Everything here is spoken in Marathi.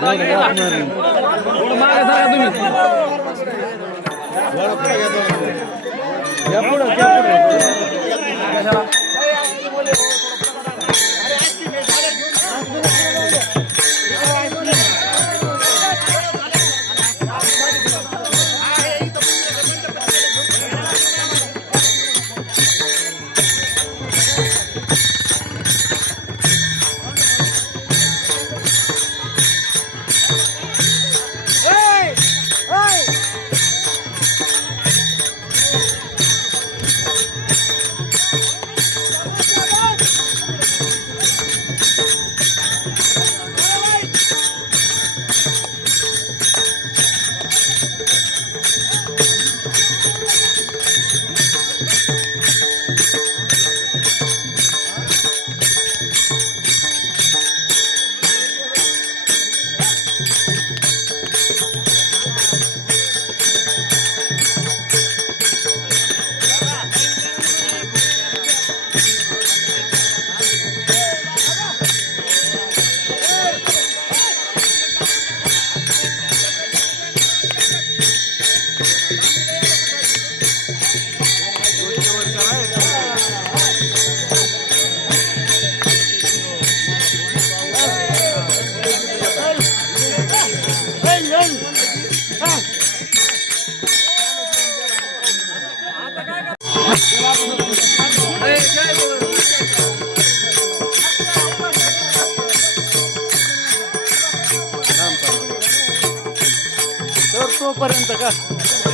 मागे सारा तुम्ही. तोपर्यंत का?